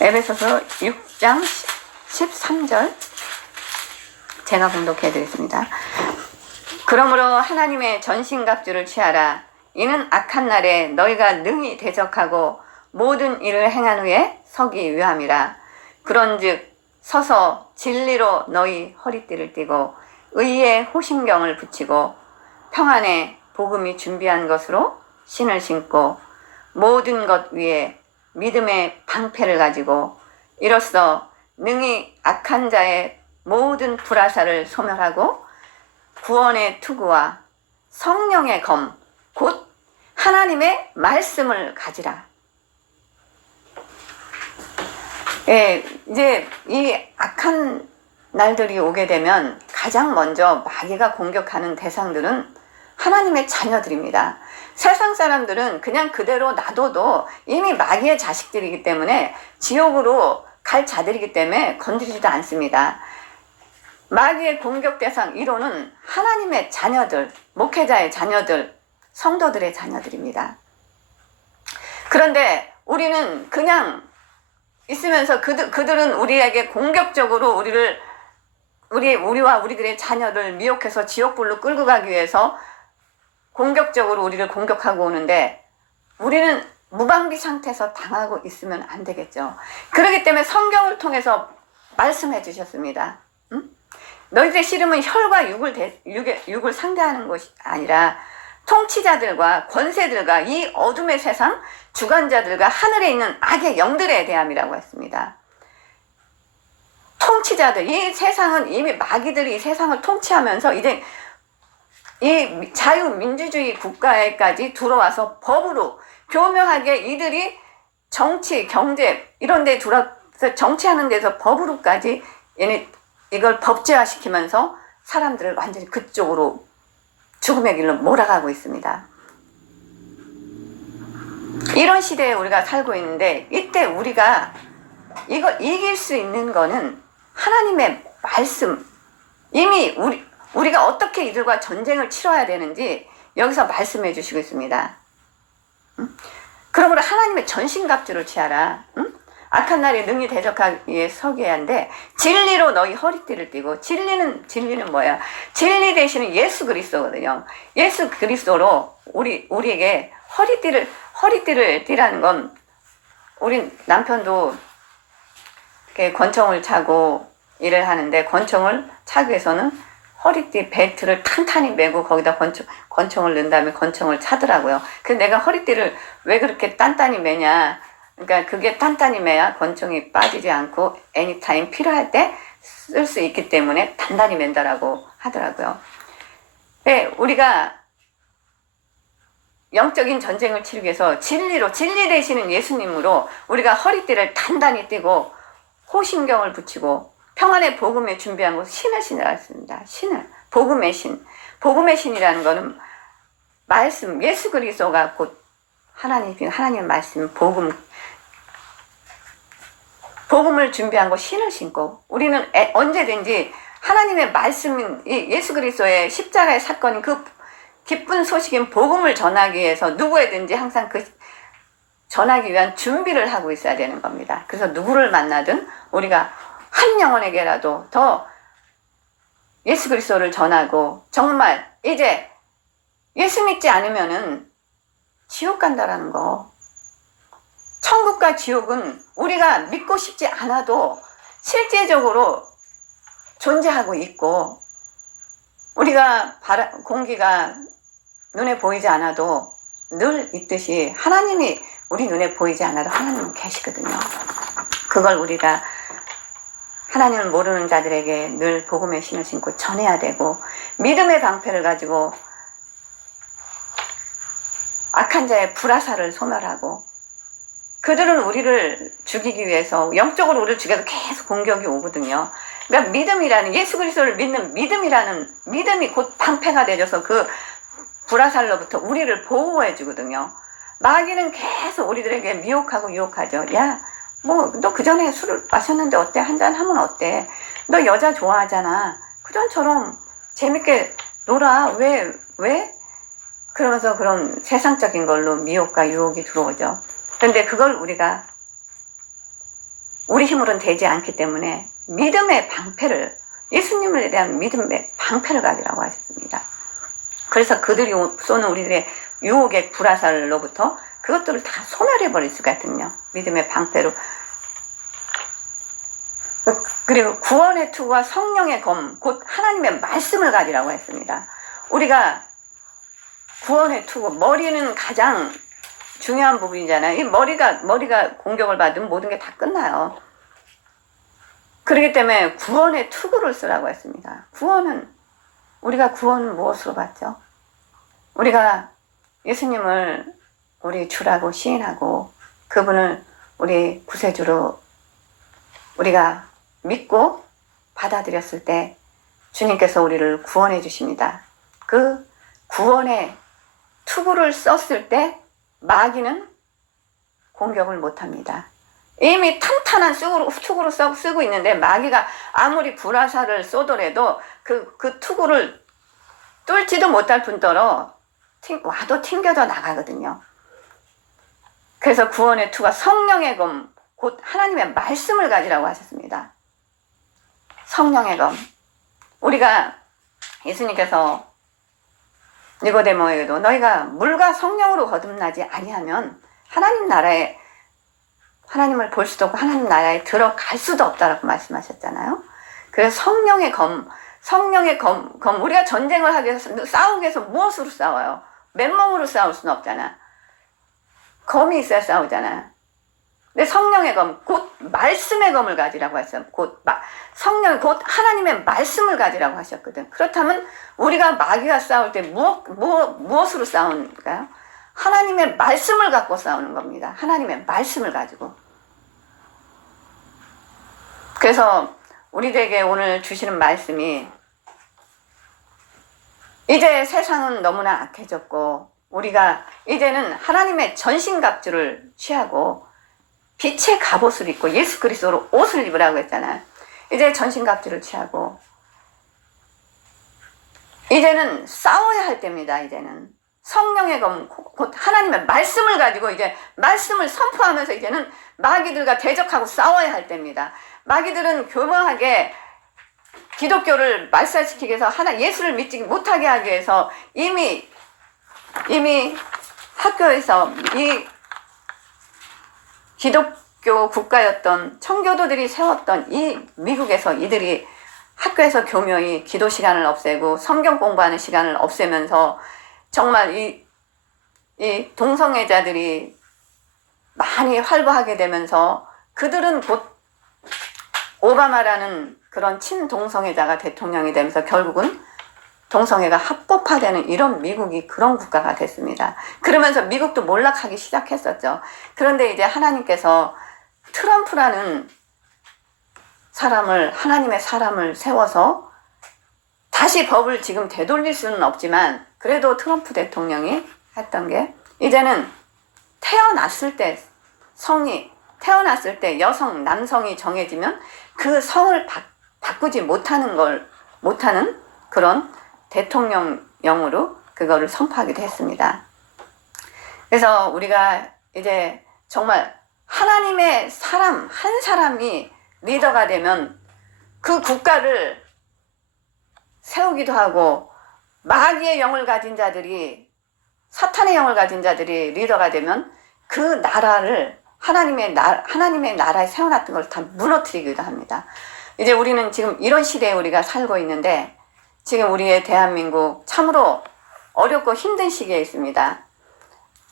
에베소서 6장 13절 제가 봉독해 드리겠습니다. 그러므로 하나님의 전신갑주를 취하라. 이는 악한 날에 너희가 능히 대적하고 모든 일을 행한 후에 서기 위함이라. 그런즉 서서 진리로 너희 허리띠를 띠고 의의 호심경을 붙이고 평안의 복음이 준비한 것으로 신을 신고 모든 것 위에 믿음의 방패를 가지고 이로써 능히 악한 자의 모든 불화살을 소멸하고 구원의 투구와 성령의 검 곧 하나님의 말씀을 가지라. 예, 이제 이 악한 날들이 오게 되면 가장 먼저 마귀가 공격하는 대상들은 하나님의 자녀들입니다. 세상 사람들은 그냥 그대로 놔둬도 이미 마귀의 자식들이기 때문에 지옥으로 갈 자들이기 때문에 건드리지도 않습니다. 마귀의 공격 대상 1호는 하나님의 자녀들, 목회자의 자녀들, 성도들의 자녀들입니다. 그런데 우리는 그냥 있으면서 그들은 우리에게 공격적으로 우리와 우리들의 자녀를 미혹해서 지옥불로 끌고 가기 위해서 공격적으로 우리를 공격하고 오는데 우리는 무방비 상태에서 당하고 있으면 안 되겠죠. 그렇기 때문에 성경을 통해서 말씀해 주셨습니다. 너희들의 씨름은 혈과 육을 상대하는 것이 아니라 통치자들과 권세들과 이 어둠의 세상 주관자들과 하늘에 있는 악의 영들에 대함이라고 했습니다. 통치자들, 이 세상은 이미 마귀들이 이 세상을 통치하면서 이제 이 자유민주주의 국가에까지 들어와서 법으로 교묘하게 이들이 정치, 경제 이런 데 들어와서 정치하는 데서 법으로까지 이걸 법제화시키면서 사람들을 완전히 그쪽으로 죽음의 길로 몰아가고 있습니다. 이런 시대에 우리가 살고 있는데 이때 우리가 이걸 이길 수 있는 거는 하나님의 말씀, 이미 우리가 어떻게 이들과 전쟁을 치러야 되는지 여기서 말씀해 주시고 있습니다. 그러므로 하나님의 전신갑주를 취하라. 악한 날에 능히 대적하기 위해 서게 한데 진리로 너희 허리띠를 띠고 진리는 뭐야? 진리 되시는 예수 그리스도거든요. 예수 그리스도로 우리에게 허리띠를 띠라는 건 우리 남편도 권총을 차고 일을 하는데 권총을 차기 위해서는 허리띠 벨트를 탄탄히 메고 거기다 권총을 넣은 다음에 권총을 차더라고요. 그래서 내가 허리띠를 왜 그렇게 단단히 매냐? 그러니까 그게 단단히 매야 권총이 빠지지 않고 애니타임 필요할 때 쓸 수 있기 때문에 단단히 맨다라고 하더라고요. 네, 우리가 영적인 전쟁을 치르기 위해서 진리 되시는 예수님으로 우리가 허리띠를 단단히 띠고 호심경을 붙이고 평안의 복음에 준비한 곳 신을 했습니다. 복음의 신이라는 것은 말씀, 예수 그리스도가 곧 하나님의 말씀, 복음을 준비한 곳 신을 신고 우리는 언제든지 하나님의 말씀인 예수 그리스도의 십자가의 사건인 그 기쁜 소식인 복음을 전하기 위해서 누구에든지 항상 그 전하기 위한 준비를 하고 있어야 되는 겁니다. 그래서 누구를 만나든 우리가 한 영혼에게라도 더 예수 그리스도를 전하고 정말 이제 예수 믿지 않으면은 지옥 간다라는 거. 천국과 지옥은 우리가 믿고 싶지 않아도 실제적으로 존재하고 있고 우리가 공기가 눈에 보이지 않아도 늘 있듯이 하나님이 우리 눈에 보이지 않아도 하나님은 계시거든요. 그걸 우리가 하나님을 모르는 자들에게 늘 복음의 신을 신고 전해야 되고 믿음의 방패를 가지고 악한 자의 불화살을 소멸하고 그들은 우리를 죽이기 위해서 영적으로 우리를 죽여서 계속 공격이 오거든요. 그러니까 믿음이라는 예수 그리스도를 믿는 믿음이 곧 방패가 되어서 그 불화살로부터 우리를 보호해 주거든요. 마귀는 계속 우리들에게 미혹하고 유혹하죠. 야, 뭐 너 그전에 술을 마셨는데 어때? 한잔 하면 어때? 너 여자 좋아하잖아. 그전처럼 재밌게 놀아. 왜? 그러면서 그런 세상적인 걸로 미혹과 유혹이 들어오죠. 그런데 그걸 우리가 우리 힘으로는 되지 않기 때문에 믿음의 방패를, 예수님에 대한 믿음의 방패를 가지라고 하셨습니다. 그래서 그들이 쏘는 우리들의 유혹의 불화살로부터 그것들을 다 소멸해버릴 수가 있거든요. 믿음의 방패로. 그리고 구원의 투구와 성령의 검, 곧 하나님의 말씀을 가지라고 했습니다. 우리가 구원의 투구, 머리는 가장 중요한 부분이잖아요. 이 머리가 공격을 받으면 모든 게 다 끝나요. 그렇기 때문에 구원의 투구를 쓰라고 했습니다. 우리가 구원은 무엇으로 받죠? 우리가 예수님을 우리 주라고 시인하고 그분을 우리 구세주로 우리가 믿고 받아들였을 때 주님께서 우리를 구원해 주십니다. 그 구원의 투구를 썼을 때 마귀는 공격을 못합니다. 이미 탄탄한 투구로 쓰고 있는데 마귀가 아무리 불화살을 쏘더라도 그 투구를 뚫지도 못할 뿐더러 와도 튕겨져 나가거든요. 그래서 구원의 투가 성령의 검, 곧 하나님의 말씀을 가지라고 하셨습니다. 성령의 검. 우리가 예수님께서 니고데모에게도 너희가 물과 성령으로 거듭나지 아니하면 하나님을 볼 수도 없고 하나님 나라에 들어갈 수도 없다라고 말씀하셨잖아요. 그래서 성령의 검, 우리가 전쟁을 하기 위해서, 싸우기 위해서 무엇으로 싸워요? 맨몸으로 싸울 수는 없잖아. 검이 있어야 싸우잖아. 근데 성령의 검, 곧 말씀의 검을 가지라고 했어요. 곧 하나님의 말씀을 가지라고 하셨거든. 그렇다면 우리가 마귀가 싸울 때 무엇으로 싸우는가요? 하나님의 말씀을 갖고 싸우는 겁니다. 하나님의 말씀을 가지고. 그래서 우리에게 오늘 주시는 말씀이, 이제 세상은 너무나 악해졌고 우리가 이제는 하나님의 전신갑주를 취하고 빛의 갑옷을 입고 예수 그리스도로 옷을 입으라고 했잖아요. 이제 전신갑주를 취하고 이제는 싸워야 할 때입니다. 이제는 성령의 검, 곧 하나님의 말씀을 가지고 이제 말씀을 선포하면서 이제는 마귀들과 대적하고 싸워야 할 때입니다. 마귀들은 교묘하게 기독교를 말살시키기 위해서 예수를 믿지 못하게 하기 위해서 이미 학교에서 이 기독교 국가였던 청교도들이 세웠던 이 미국에서 이들이 학교에서 교묘히 기도 시간을 없애고 성경 공부하는 시간을 없애면서 정말 이 동성애자들이 많이 활보하게 되면서 그들은 곧 오바마라는 그런 친동성애자가 대통령이 되면서 결국은 동성애가 합법화되는 이런 미국이 그런 국가가 됐습니다. 그러면서 미국도 몰락하기 시작했었죠. 그런데 이제 하나님께서 트럼프라는 하나님의 사람을 세워서 다시 법을 지금 되돌릴 수는 없지만 그래도 트럼프 대통령이 했던 게 이제는 태어났을 때 남성이 정해지면 그 성을 바꾸지 못하는 그런 대통령령으로 그거를 선포하기도 했습니다. 그래서 우리가 이제 정말 하나님의 사람 한 사람이 리더가 되면 그 국가를 세우기도 하고 마귀의 영을 가진 자들이 사탄의 영을 가진 자들이 리더가 되면 그 나라를 하나님의 나라에 세워놨던 걸 다 무너뜨리기도 합니다. 이제 우리는 지금 이런 시대에 우리가 살고 있는데 지금 우리의 대한민국 참으로 어렵고 힘든 시기에 있습니다.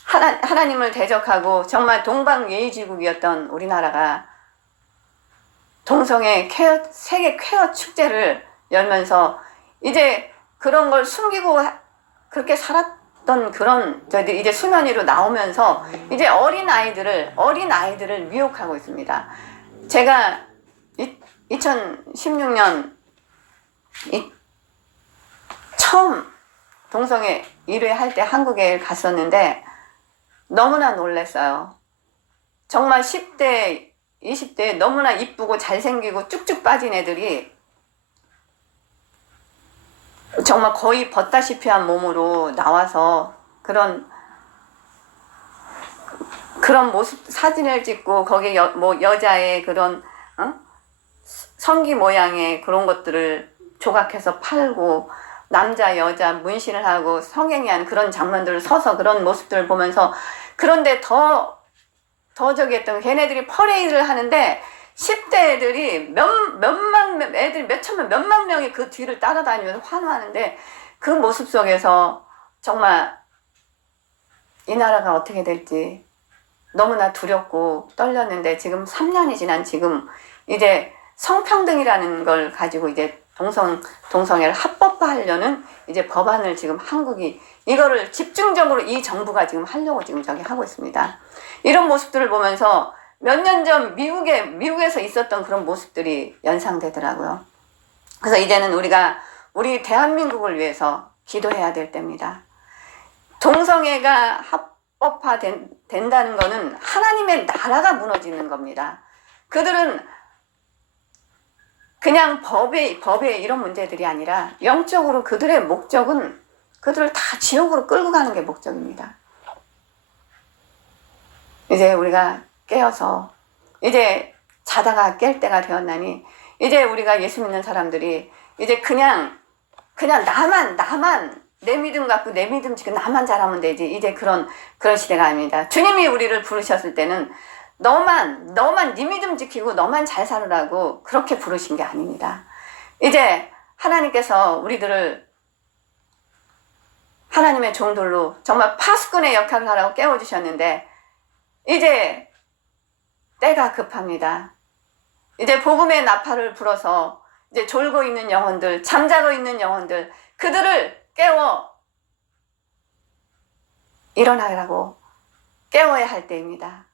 하나님을 대적하고 정말 동방예의지국이었던 우리나라가 동성애 세계 퀘어 축제를 열면서 이제 그런 걸 숨기고 그렇게 살았던 그런 저희들이 이제 수면 위로 나오면서 이제 어린 아이들을 미혹하고 있습니다. 제가 2016년 처음 동성애 1회 할 때 한국에 갔었는데 너무나 놀랐어요. 정말 10대, 20대 너무나 이쁘고 잘생기고 쭉쭉 빠진 애들이 정말 거의 벗다시피 한 몸으로 나와서 그런 그런 모습 사진을 찍고 거기에 여자의 그런 성기 모양의 그런 것들을 조각해서 팔고 남자 여자 문신을 하고 성행위하는 그런 장면들을 서서 그런 모습들을 보면서 그런데 더 저기 했던 걔네들이 퍼레이드를 하는데 10대 애들이 애들이 몇만 명이 그 뒤를 따라다니면서 환호하는데 그 모습 속에서 정말 이 나라가 어떻게 될지 너무나 두렵고 떨렸는데 지금 3년이 지난 지금 이제 성평등이라는 걸 가지고 이제 동성애를 합법화하려는 이제 법안을 지금 한국이 이거를 집중적으로 이 정부가 지금 하려고 지금 저기 하고 있습니다. 이런 모습들을 보면서 몇 년 전 미국에서 있었던 그런 모습들이 연상되더라고요. 그래서 이제는 우리 대한민국을 위해서 기도해야 될 때입니다. 동성애가 합법화된다는 거는 하나님의 나라가 무너지는 겁니다. 그들은 그냥 법의 이런 문제들이 아니라 영적으로 그들의 목적은 그들을 다 지옥으로 끌고 가는 게 목적입니다. 이제 우리가 깨어서 이제 자다가 깰 때가 되었나니 이제 우리가 예수 믿는 사람들이 이제 그냥 나만 내 믿음 갖고 내 믿음 지키고 나만 잘하면 되지 이제 그런 시대가 아닙니다. 주님이 우리를 부르셨을 때는 너만 네 믿음 지키고 너만 잘 살으라고 그렇게 부르신 게 아닙니다. 이제 하나님께서 우리들을 하나님의 종들로 정말 파수꾼의 역할을 하라고 깨워주셨는데 이제 때가 급합니다. 이제 복음의 나팔을 불어서 이제 졸고 있는 영혼들, 잠자고 있는 영혼들 그들을 깨워 일어나라고 깨워야 할 때입니다.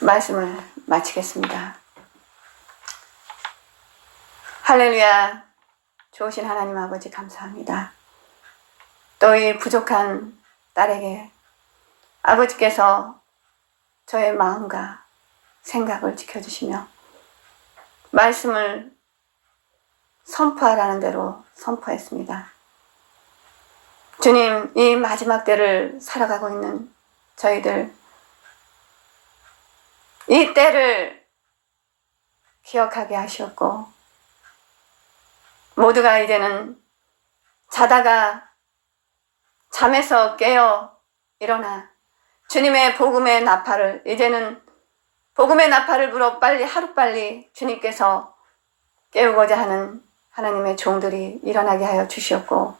말씀을 마치겠습니다. 할렐루야. 좋으신 하나님 아버지 감사합니다. 또 이 부족한 딸에게 아버지께서 저의 마음과 생각을 지켜주시며 말씀을 선포하라는 대로 선포했습니다. 주님, 이 마지막 때를 살아가고 있는 저희들 이 때를 기억하게 하셨고 모두가 이제는 자다가 잠에서 깨어 일어나 주님의 복음의 나팔을 이제는 복음의 나팔을 불어 하루빨리 주님께서 깨우고자 하는 하나님의 종들이 일어나게 하여 주시었고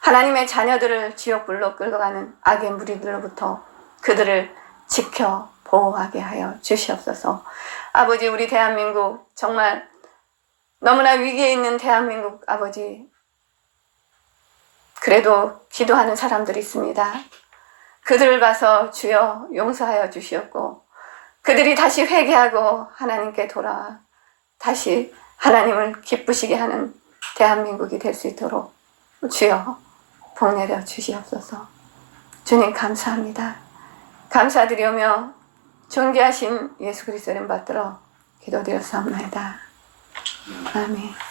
하나님의 자녀들을 지옥불로 끌고 가는 악의 무리들로부터 그들을 지켜 보호하게 하여 주시옵소서. 아버지 우리 대한민국 정말 너무나 위기에 있는 대한민국 아버지 그래도 기도하는 사람들이 있습니다. 그들을 봐서 주여 용서하여 주시옵고 그들이 다시 회개하고 하나님께 돌아와 다시 하나님을 기쁘시게 하는 대한민국이 될 수 있도록 주여 복 내려 주시옵소서. 주님 감사합니다. 감사드리오며 존귀하신 예수 그리스도 이름 받들어 기도드렸사옵나이다. 아멘.